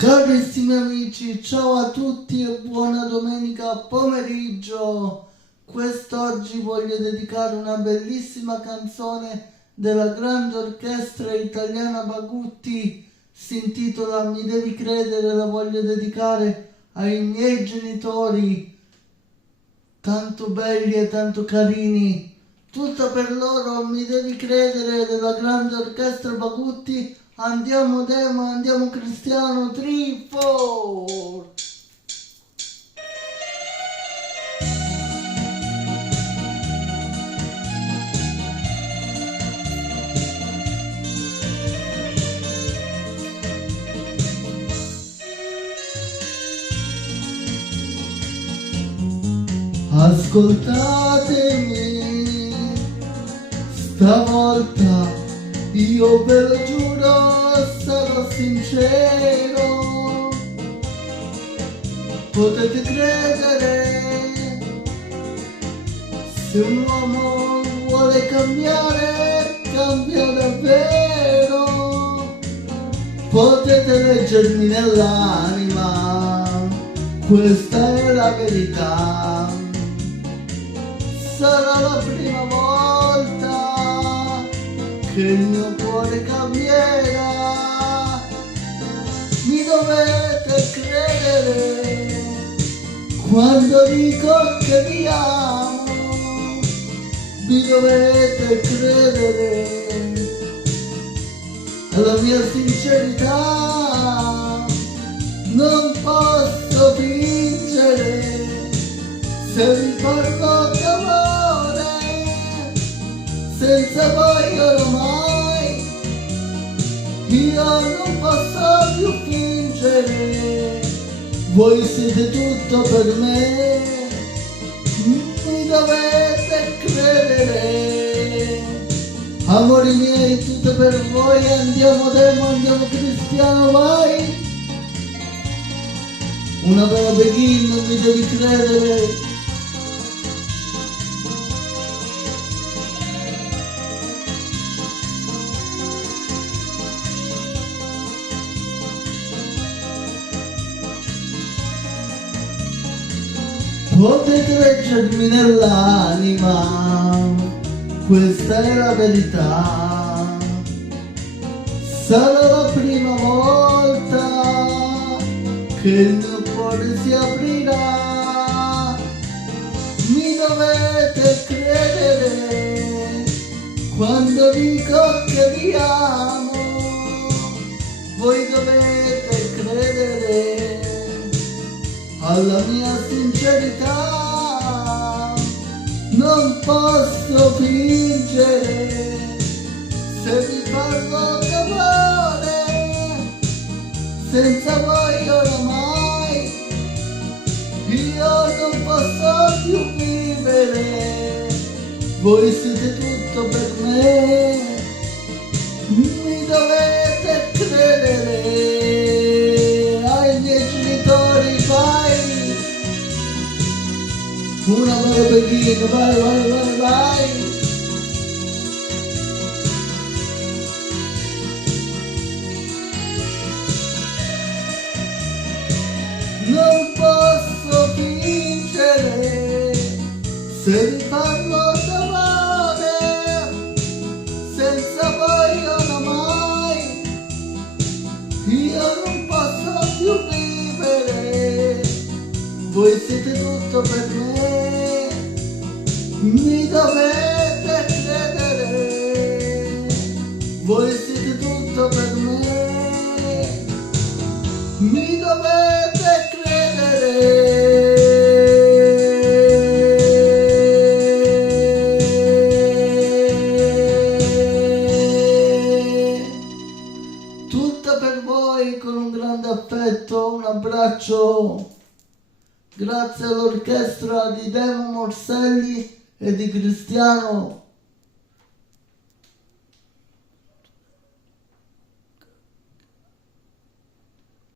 Carissimi amici, ciao a tutti e buona domenica pomeriggio. Quest'oggi voglio dedicare una bellissima canzone della grande orchestra italiana Bagutti. Si intitola Mi devi credere, la voglio dedicare ai miei genitori, tanto belli e tanto carini. Tutta per loro, Mi devi credere, della grande orchestra Bagutti. Andiamo Demo, andiamo Cristiano, 3, 4. Ascoltatemi, stavolta io ve lo giuro, sarò sincero. Potete credere, se un uomo vuole cambiare, cambia davvero. Potete leggermi nell'anima, questa è la verità. Sarà la prima volta che il mio cuore cambierà. Mi dovete credere quando dico che vi amo. Mi dovete credere alla mia sincerità. Non posso fingere se vi parlo d'amore. Senza voi ormai io non posso più fingere. Voi siete tutto per me, mi dovete credere. Amori miei, tutto per voi. Andiamo Demo, andiamo Cristiano, vai. Una bella begin, mi devi credere. Potete leggermi nell'anima, questa è la verità. Sarà la prima volta che il mio cuore si aprirà. Mi dovete credere quando dico che vi amo. Voi dovete credere alla mia sincerità. Non posso fingere se vi parlo d'amore. Senza voi oramai io non posso più vivere. Voi siete tutto per me, mi dovete credere. Ai miei genitori, vai. Una bella begina, vai, vai, vai, vai. Non posso fingere se vi parlo d'amore. Senza voi oramai io non posso più vivere. Voi siete tutto per me, mi dovete credere. Voi siete tutto per me, mi dovete credere. Tutta per voi, con un grande affetto, un abbraccio. Grazie all'orchestra di Demo Morselli e di Cristiano.